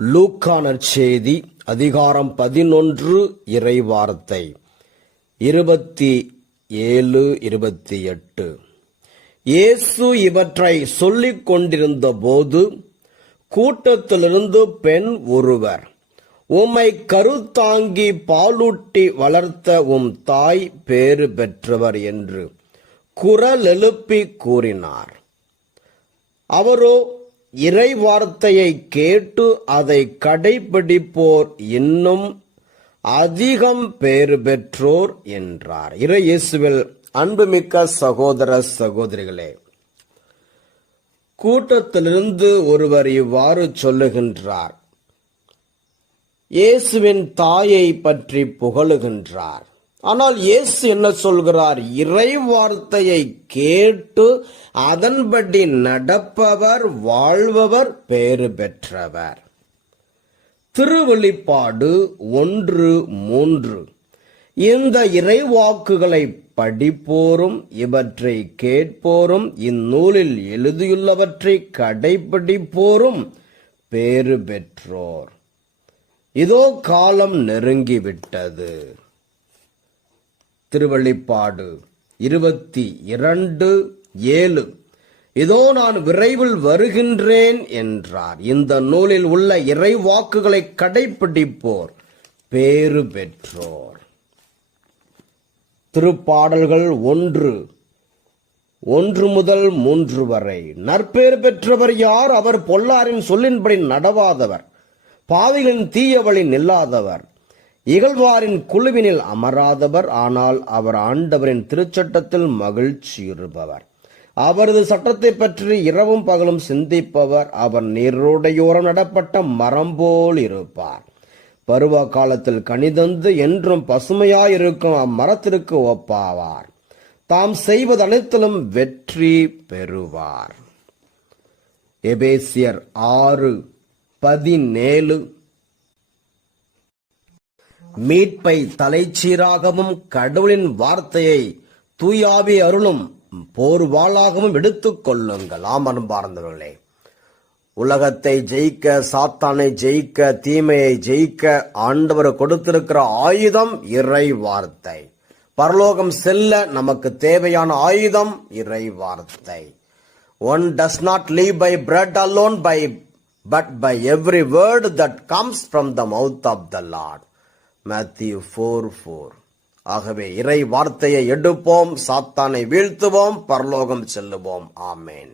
லூக்கா நற்செய்தி அதிகாரம் 11 இறைவார்த்தை 27-28. இயேசு இவற்றை சொல்லிக் கொண்டிருந்த போது கூட்டத்திலிருந்து பெண் ஒருவர், உம்மை கருத்தாங்கி பாலூட்டி வளர்த்த உம் தாய் பேறு பெற்றவர் என்று குரல் எழுப்பி கூறினார். அவரோ, இறை வார்த்தையை கேட்டு அதை கடைபிடிப்போர் இன்னும் அதிகம் பேறு பெற்றோர் என்றார். இறை இயேசுவில் அன்புமிக்க சகோதர சகோதரிகளே, கூட்டத்திலிருந்து ஒருவர் இவ்வாறு சொல்லுகின்றார். இயேசுவின் தாயை பற்றி புகழுகின்றார். ஆனால் இயேசு என்ன சொல்கிறார்? இறை வார்த்தையை கேட்டு அதன்படி நடப்பவர், வாழ்பவர் பேறு பெற்றவர். திருவெளிப்பாடு 1:3. இந்த இறைவாக்குகளை படிப்போரும் இவற்றை கேட்போரும் இந்நூலில் எழுதியுள்ளவற்றை கடைபிடிப்போரும் பேறு பெற்றோர். இதோ காலம் நெருங்கிவிட்டது. திருவெளிப்பாடு 22:7. இதோ நான் விரைவில் வருகின்றேன் என்றார். இந்த நூலில் உள்ள இறை வாக்குகளை கடைபிடிப்போர் பேறு பெற்றோர். திருப்பாடல்கள் 1:1-3 வரை. நற்பேறு பெற்றவர் யார்? அவர் பொல்லாரின் சொல்லின்படி நடவாதவர், பாவிகளின் தீய வழி நில்லாதவர், இகழ்வாரின் குழுவினில் அமராதவர். ஆனால் அவர் ஆண்டவரின் திருச்சட்டத்தில் மகிழ்ச்சியுறுபவர். அவரது சட்டத்தை பற்றி இரவும் பகலும் சிந்திப்பவர். அவர் நீரோடையோரம் நடப்பட்ட மரம் போல் இருப்பார். பருவ காலத்தில் கனிதந்து என்றும் பசுமையாயிருக்கும் அம்மரத்திற்கு ஒப்பாவார். தாம் செய்வது அனைத்திலும் வெற்றி பெறுவார். எபேசியர் 6:17. மீட்பை தலைச்சீராகவும் கடவுளின் வார்த்தையை தூயாவி அருளும் போர்வாளாகவும் எடுத்துக் கொள்ளுங்கள். அன்பார்ந்தவர்களே, உலகத்தை ஜெயிக்க, சாத்தானை ஜெயிக்க, தீமையை ஜெயிக்க ஆண்டவர் கொடுத்திருக்கிற ஆயுதம் இறை வார்த்தை. பரலோகம் செல்ல நமக்கு தேவையான ஆயுதம் இறை வார்த்தை. One does not live by bread alone, but by every word that comes from the mouth of the Lord. Matthew 4:4. ஆகவே இறை வார்த்தையை எடுப்போம், சாத்தானை வீழ்த்துவோம், பரலோகம் செல்லுவோம். ஆமேன்.